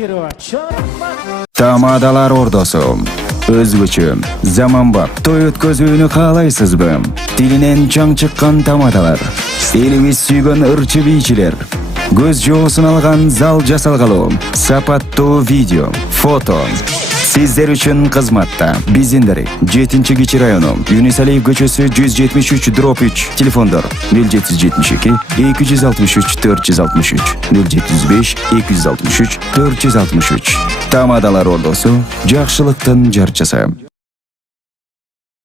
Шакирова. Тамадалар Ордосу. Өзгөчө, заманбап, той өткөзүүнү каалайсызбы? Тилинен чаң чыккан тамадалар. Элибиз сүйгөн ырчы бийчилер. Көз жоосун алган зал жасалгалуу. Сапаттуу видео, фото. Сиздер үчүн кызматта. Биздин 7-Кичи району, Юнисалиев көчөсү 173/3. Телефондор 0772 263 463 075 263 463. Тамадалар Ордосу, жакшылыктын жарчысы.